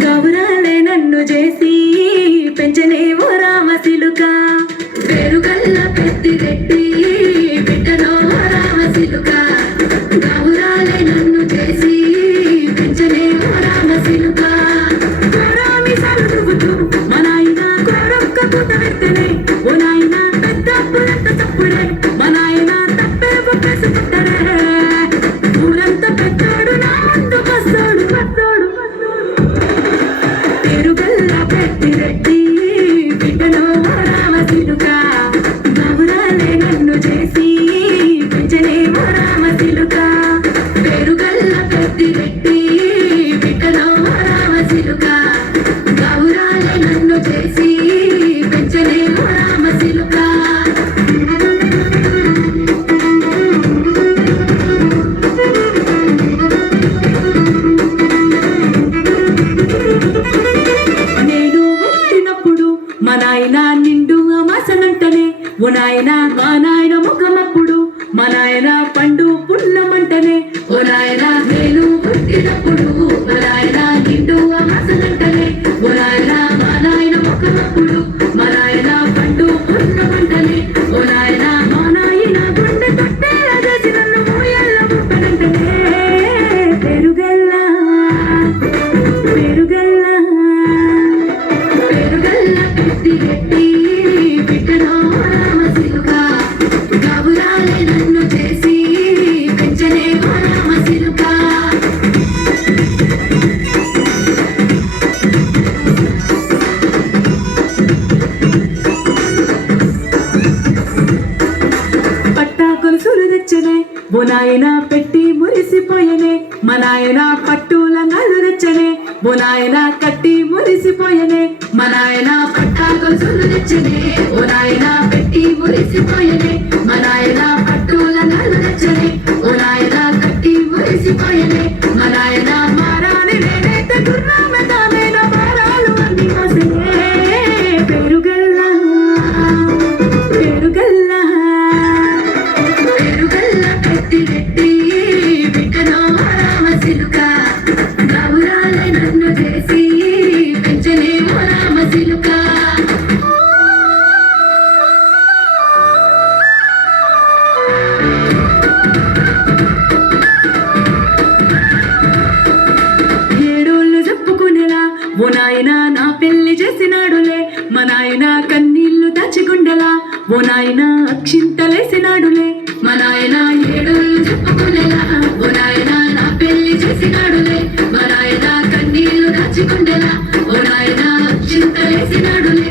గౌరాలే నన్ను చేసి పెంచలేవో రామసిలుక పేరుగల్ల పెద్దిరెడ్డి బిడ్డలో రామసిలుక గౌరాలే నన్ను చేసి పెంచలేవో రామసిలుక కోరామి సరుదువుతూ మా నాయన కోరొక్క కూత వెత్తనే ఓ నాయన పెద్ద పురంత తప్పుడే మా నాయన తప్పే బొక్కేసి పుట్టడే ఊరంత పెద్దోడు నా ముందు పస్తోడు పస్తోడు పేరుగల్ల పెద్దిరెడ్డి బిడ్డలో రామసిలుక గౌరాలే నన్ను చేసి పెంచలేవో రామసిలుక పేరుగల్ల పెద్దిరెడ్డి బిడ్డలో రామసిలుక గౌరాలే నన్ను చేసి పెంచలేవో రామసిలుక మా నాయన నిండు అమాసనంటనే ఓ నాయన మా నాయన ముఖమప్పుడు మా నాయన పండు పున్నమంటనే ఓ నాయన నేను పుట్టినప్పుడు మా నాయన నిండు అమాసనంటనే ఓ నాయన మా నాయన ముఖమప్పుడు మా నాయన పండు పున్నమంటనే ఓ నాయన మా నాయన గుండె తొట్టేలా చేసి నన్ను మోయల్ల ముప్పనంటనే పెరుగల్ల పెరుగల్ల పేరుగల్ల పెద్దిరెడ్డి బిడ్డలో రామసిలుక గౌరాలే నన్ను చేసి పెంచలేవో రామసిలుక పట్టా గొలుసులు తెచ్చనే ఓ నాయన పెట్టి మురిసిపోయనే మా నాయన పట్టుల నల్లు తెచ్చనే ఓ నాయన కట్టి మురిసిపోయనే మా నాయన పట్టా గొలుసులు తెచ్చనే ఓ నాయన పెట్టి మురిసిపోయనే మా నాయన పట్టుల నల్లు తెచ్చనే ఓ నాయన కట్టి మురిసిపోయనే మా నాయన మారాని నేనైతే గుర్రామె తామైన మారాలు అన్ని మోసనే పేరుగల్ల పేరుగల్ల పేరుగల్ల పెద్దిరెడ్డి బిడ్డలో రామసిలుక గౌరాలే నన్ను చేసి పెంచలేవో రామసిలుక ఏడోళ్ళు చెప్పుకునేలా ఓ నాయన నా పెళ్లి చేసినాడులే మా నాయన కన్నీళ్లు దాచిగుండెలా ఓ నాయన అక్షింతలేసినాడులే మా నాయన ఏడోళ్ళు చెప్పుకునేలా ఓ నాయన నా పెళ్లి చేసినాడులే మా నాయన కన్నీళ్లు దాచిగుండెలా ఓ నాయన అక్షింతలేసినాడులే